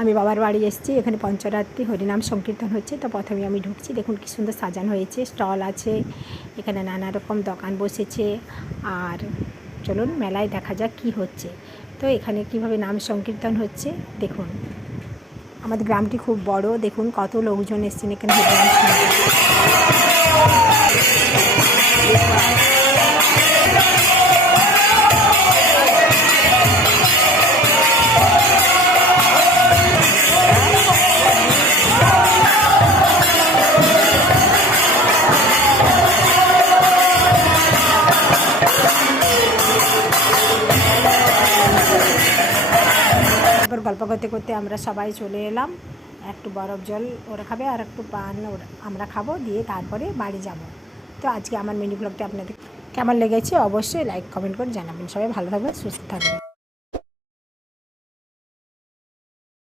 আমি বাবার বাড়ি এসেছি। এখানে পঞ্চরাত্রি হরিনাম সংকীর্তন হচ্ছে। তো প্রথমে আমি ঢুকছি, দেখুন কী সুন্দর সাজানো হয়েছে, স্টল আছে, এখানে নানা রকম দোকান বসেছে। আর চলুন মেলায় দেখা যাক কী হচ্ছে। তো এখানে কীভাবে নাম সংকীর্তন হচ্ছে দেখুন। আমাদের গ্রামটি খুব বড়, দেখুন কত লোকজন এসেছেন এখানে হরিনাম শুনতে। তারপর গল্প করতে করতে আমরা সবাই চলে এলাম। একটু বরফ জল ওরা খাবে আর একটু পান আমরা খাবো, দিয়ে তারপরে বাড়ি যাব। তো আজকে আমার মিনি ব্লগটা আপনাদের কেমন লেগেছে অবশ্যই লাইক কমেন্ট করে জানাবেন। সবাই ভালো থাকবেন, সুস্থ থাকবেন।